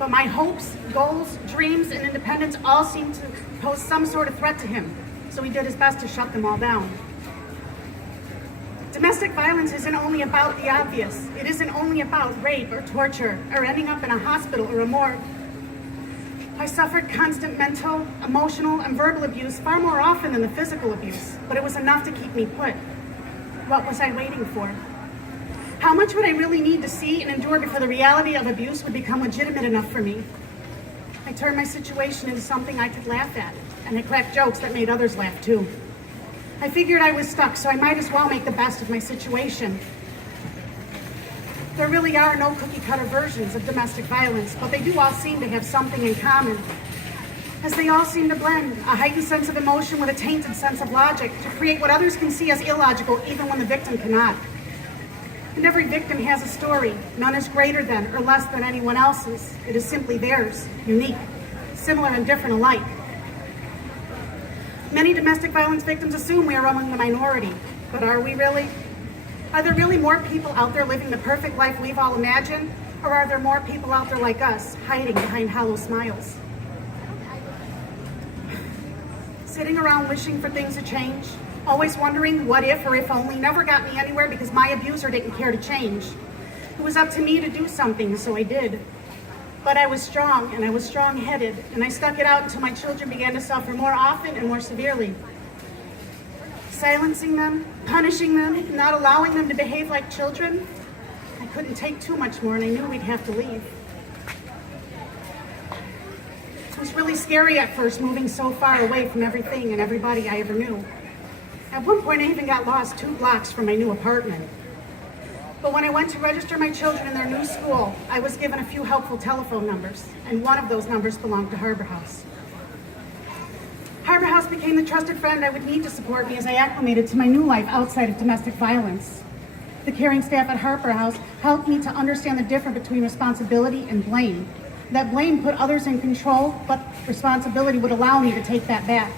But my hopes, goals, dreams, and independence all seemed to pose some sort of threat to him, so he did his best to shut them all down. Domestic violence isn't only about the obvious. It isn't only about rape or torture or ending up in a hospital or a morgue. I suffered constant mental, emotional, and verbal abuse far more often than the physical abuse, but it was enough to keep me put. What was I waiting for? How much would I really need to see and endure before the reality of abuse would become legitimate enough for me? I turned my situation into something I could laugh at, and I cracked jokes that made others laugh too. I figured I was stuck, so I might as well make the best of my situation. There really are no cookie-cutter versions of domestic violence, but they do all seem to have something in common, as they all seem to blend a heightened sense of emotion with a tainted sense of logic to create what others can see as illogical even when the victim cannot. And every victim has a story. None is greater than or less than anyone else's. It is simply theirs, unique, similar and different alike. Many domestic violence victims assume we are among the minority, but are we really? Are there really more people out there living the perfect life we've all imagined, or are there more people out there like us, hiding behind hollow smiles? Sitting around wishing for things to change, always wondering what if or if only never got me anywhere because my abuser didn't care to change. It was up to me to do something, so I did. But I was strong, and I was strong-headed, and I stuck it out until my children began to suffer more often and more severely. Silencing them, punishing them, not allowing them to behave like children, I couldn't take too much more, and I knew we'd have to leave. It was really scary at first, moving so far away from everything and everybody I ever knew. At one point, I even got lost 2 blocks from my new apartment. But when I went to register my children in their new school, I was given a few helpful telephone numbers, and one of those numbers belonged to Harbor House. Harbor House became the trusted friend I would need to support me as I acclimated to my new life outside of domestic violence. The caring staff at Harbor House helped me to understand the difference between responsibility and blame. That blame put others in control, but responsibility would allow me to take that back.